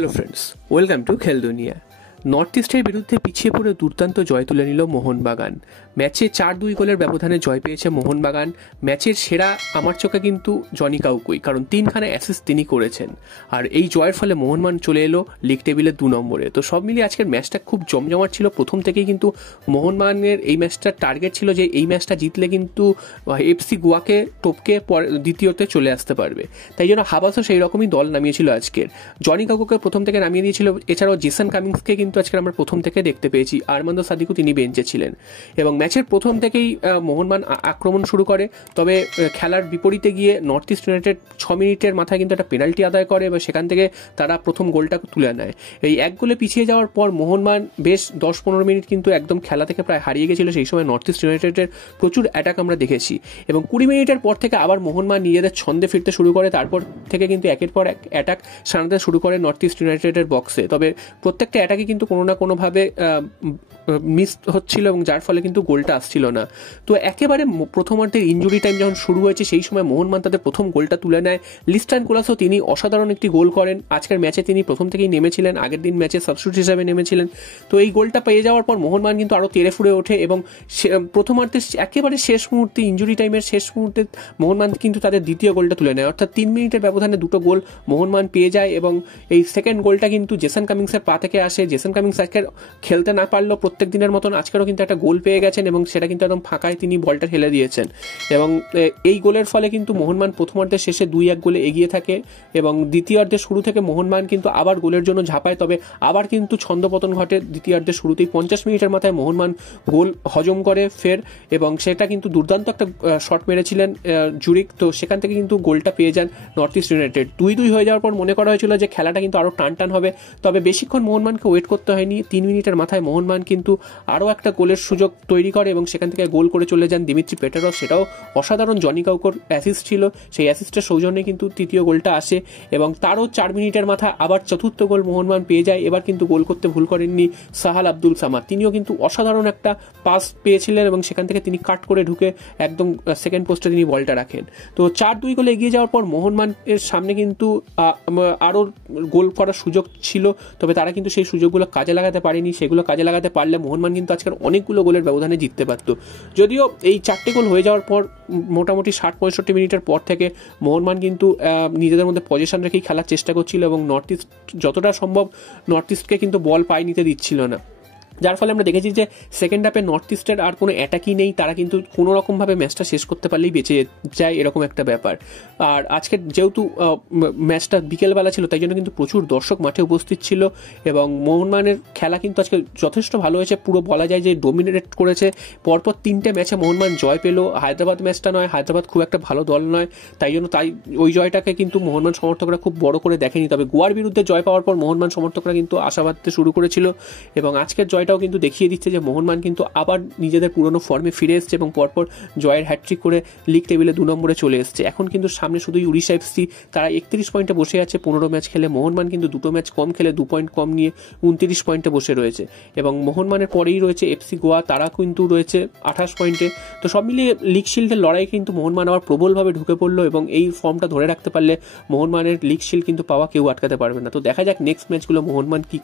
Hello friends, welcome to খেল দুনিয়া। North ইস্টের বিরুদ্ধে পিছিয়ে পড়ে দুর্দান্ত জয় তুলে নিল মোহনবাগান। ম্যাচে 4-2 গোলের ব্যবধানে জয় পেয়েছে মোহনবাগান। ম্যাচের সেরা আমার চোখে কিন্তু জনি কাউকুই, কারণ 3খানা অ্যাসিস্ট তিনি করেছেন। আর এই জয়ের ফলে মোহনবাগান চলে এলো লিগ টেবিলে 2 নম্বরে। তো সব মিলিয়ে আজকের ম্যাচটা খুব জমজমাট ছিল। প্রথম থেকেই কিন্তু মোহনবাগানের এই ম্যাচটার টার্গেট ছিল যে এই ম্যাচটা জিতলে কিন্তু এফসি গোয়াকে টপকে দ্বিতীয়তে চলে আসতে পারবে। তাই জন্য হাবাসও সেই রকমই দল নামিয়েছিল আজকের। জনি কাউকুকে প্রথম থেকে নামিয়ে দিয়েছিল। এছাড়াও জেসন কামিংসকে কিন্তু আজকে আমরা প্রথম থেকে দেখতে পেয়েছি। আরমান্দো সাদিকু তিনি বেঞ্চে ছিলেন এবং ম্যাচের প্রথম থেকেই মোহনবাগান আক্রমণ শুরু করে। তবে খেলার বিপরীতে গিয়ে নর্থ ইস্ট ইউনাইটেড 6 মিনিটের মাথায় কিন্তু একটা পেনাল্টি আদায় করে এবং সেখান থেকে তারা প্রথম গোলটা তুলে নেয়। এই 1 গোলে পিছিয়ে যাওয়ার পর মোহনবাগান বেশ 10-15 মিনিট কিন্তু একদম খেলা থেকে প্রায় হারিয়ে গেছিল। সেই সময় নর্থ ইস্ট ইউনাইটেডের প্রচুর অ্যাটাক আমরা দেখেছি এবং 20 মিনিটের পর থেকে আবার মোহনবাগান নিজেদের ছন্দে ফিরতে শুরু করে। তারপর থেকে কিন্তু একের পর এক অ্যাটাক সানাতে শুরু করে নর্থ ইস্ট ইউনাইটেডের বক্সে। তবে প্রত্যেকটা অ্যাটাকে কিন্তু কোনো না কোনোভাবে মিস হচ্ছিল এবং যার ফলে কিন্তু গোলটা আসছিল না। তো একেবারে প্রথমার্ধের ইনজুরি টাইম যখন শুরু হয়েছে সেই সময় মোহনবাগান তাদের প্রথম গোলটা তুলে নেয়। লিস্টান কোলাসও তিনি অসাধারণ একটি গোল করেন। আজকের ম্যাচে তিনি প্রথম থেকেই নেমেছিলেন, আগের দিন ম্যাচে সাবস্টিটিউট হিসেবে নেমেছিলেন। তো এই গোলটা পেয়ে যাওয়ার পর মোহনবাগান কিন্তু আরও তেড়ে ফুড়ে ওঠে এবং প্রথমার্ধের একেবারে শেষ মুহূর্তে, ইনজুরি টাইমের শেষ মুহূর্তে মোহনবাগান কিন্তু তাদের দ্বিতীয় গোলটা তুলে নেয়। অর্থাৎ 3 মিনিটের ব্যবধানে 2টো গোল মোহনবাগান পেয়ে যায় এবং এই সেকেন্ড গোলটা কিন্তু জেসন কামিংসের পা থেকে আসে। জেসন কামিংস আজকের খেলতে না পারলেও প্রত্যেক দিনের মতন আজকেরও কিন্তু একটা গোল পেয়ে গেছেন এবং সেটা কিন্তু একদম ফাঁকায় তিনি বলটা ঠেলে দিয়েছেন এবং এই গোলের ফলে কিন্তু মোহনবাগান প্রথমার্ধের শেষে 2-1 গোলে এগিয়ে থাকে এবং দ্বিতীয়ার্ধের শুরু থেকে মোহনবাগান কিন্তু আবার গোলের জন্য ঝাঁপায়। তবে আবার কিন্তু ছন্দপতন ঘটে দ্বিতীয়ার্ধের শুরুতেই। 50 মিনিটের মাথায় মোহনবাগান গোল হজম করে ফের এবং সেটা কিন্তু দুর্দান্ত একটা শট মেরেছিলেন জুরিক। তো সেখান থেকে কিন্তু গোলটা পেয়ে যান নর্থ ইস্ট ইউনাইটেড। 2-2 হয়ে যাওয়ার পর মনে করা হয়েছিল যে খেলাটা কিন্তু আরও টান হবে। তবে বেশিক্ষণ মোহনবাগানকে ওয়েট করতে হয়নি। 3 মিনিটের মাথায় মোহনবাগান কিন্তু আরও একটা গোলের সুযোগ তৈরি করে এবং সেখান থেকে গোল করে চলে যান দিমিত্রি পেটেরভ। সেটাও অসাধারণ জনি কাউকোর অ্যাসিস্ট ছিল। সেই অ্যাসিস্টের সৌজন্যে কিন্তু তৃতীয় গোলটা আসে এবং তারও 4 মিনিটের মাথায় আবার চতুর্থ গোল মোহনবাগান পেয়ে যায়। এবার কিন্তু গোল করতে ভুল করেননি সাহাল আব্দুল সামাদ। তিনিও কিন্তু অসাধারণ একটা পাস পেয়েছিলেন এবং সেখান থেকে তিনি কাট করে ঢুকে একদম সেকেন্ড পোস্টে তিনি বলটা রাখেন। তো 4-2 গোলে এগিয়ে যাওয়ার পর মোহনবাগানের সামনে কিন্তু আরও গোল করার সুযোগ ছিল, তবে তারা কিন্তু সেই সুযোগগুলো কাজে লাগাতে পারেনি। সেগুলো কাজে লাগাতে পারলে মোহনবাগান কিন্তু আজকের অনেকগুলো গোলের ব্যবধানে জিততে পারত। যদিও এই 4টে গোল হয়ে যাওয়ার পর মোটামুটি 60-65 মিনিটের পর থেকে মোহনবাগান কিন্তু নিজেদের মধ্যে পজিশন রেখেই খেলার চেষ্টা করছিল এবং নর্থ ইস্ট যতটা সম্ভব নর্থ ইস্টকে কিন্তু বল পায়ে নিতে দিচ্ছিল না। যার ফলে আমরা দেখেছি যে সেকেন্ড হাফে নর্থ ইস্টের আর কোনো অ্যাটাকই নেই। তারা কিন্তু কোনো রকমভাবে ম্যাচটা শেষ করতে পারলেই বেঁচে যায়, এরকম একটা ব্যাপার। আর আজকে যেহেতু ম্যাচটা বিকেলবেলা ছিল তাই জন্য কিন্তু প্রচুর দর্শক মাঠে উপস্থিত ছিল এবং মোহনবাগানের খেলা কিন্তু আজকে যথেষ্ট ভালো হয়েছে। পুরো বলা যায় যে ডোমিনেট করেছে। পরপর 3টে ম্যাচে মোহনবাগান জয় পেল। হায়দ্রাবাদ ম্যাচটা নয়, হায়দ্রাবাদ খুব একটা ভালো দল নয়, তাই জন্য ওই জয়টাকে কিন্তু মোহনবাগান সমর্থকরা খুব বড় করে দেখেনি। তবে গোয়ার বিরুদ্ধে জয় পাওয়ার পর মোহনবাগান সমর্থকরা কিন্তু আশা বাঁধতে শুরু করেছিল এবং আজকের জয়টাও কিন্তু দেখিয়ে দিচ্ছে যে মোহনবাগান কিন্তু আবার নিজেদের পুরনো ফর্মে ফিরে এসছে এবং পরপর জয়ের হ্যাটট্রিক করে লিগ টেবিলে 2 নম্বরে চলে এসছে। এখন কিন্তু সামনে শুধুই উড়িষ্যা এফসি, তারা 31 পয়েন্টে বসে আছে 15 ম্যাচ খেলে। মোহনবাগান কিন্তু 2টো ম্যাচ কম খেলে 2 পয়েন্ট কম নিয়ে 29 পয়েন্টে বসে রয়েছে এবং মোহনবাগানের পরেই রয়েছে এফসি গোয়া, তারা কিন্তু রয়েছে 28 পয়েন্টে। তো সব মিলিয়ে লিগ শিল্ডের লড়াই কিন্তু মোহনবাগান আবার প্রবলভাবে ঢুকে পড়লো এবং এই ফর্মটা ধরে রাখতে পারলে মোহনবাগানের লিগ শিল্ড কিন্তু পাওয়া কেউ আটকাতে পারবে না। তো দেখা যাক নেক্সট ম্যাচগুলো মোহনবাগান কি